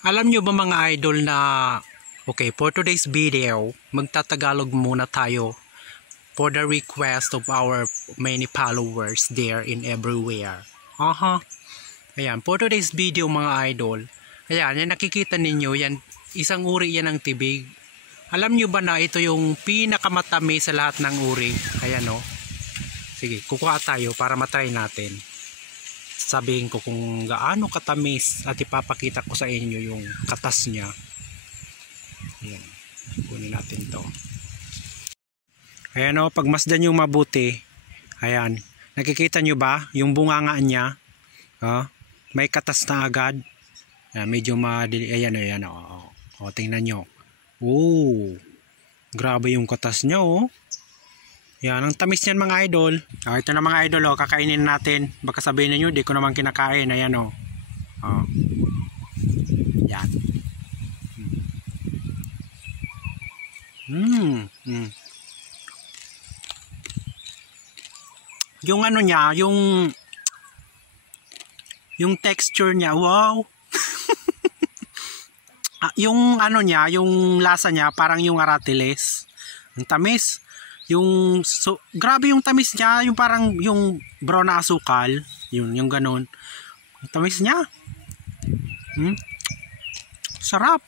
Alam nyo ba mga idol na okay, for today's video, magtatagalog muna tayo for the request of our many followers there in everywhere. Ayan, for today's video mga idol, ayan, yan nakikita ninyo, yan, isang uri yan ng tibig. Alam nyo ba na ito yung pinakamatamis sa lahat ng uri? Ayan o. Sige, kukuha tayo para matry natin. Sabihin ko kung gaano katamis at ipapakita ko sa inyo yung katas niya. Ayan, kunin natin to. Ayan o, pagmasdan nyo mabuti. Ayan, nakikita nyo ba yung bunganga niya? May katas na agad. Ayan, medyo madili. Ayan o, ayan o. O, tingnan nyo. Grabe yung katas niya o. Yan, ang tamis niyan mga idol. Ito na mga idol, kakainin natin. Baka sabihin niyo, di ko naman kinakain. Ayan o. Yan. Yung ano niya, yung texture niya, wow. Yung ano niya, yung lasa niya, parang yung aratiles. Ang tamis. Grabe yung tamis niya, yung parang yung brown na asukal, yung ganun. Ang tamis niya. Sarap.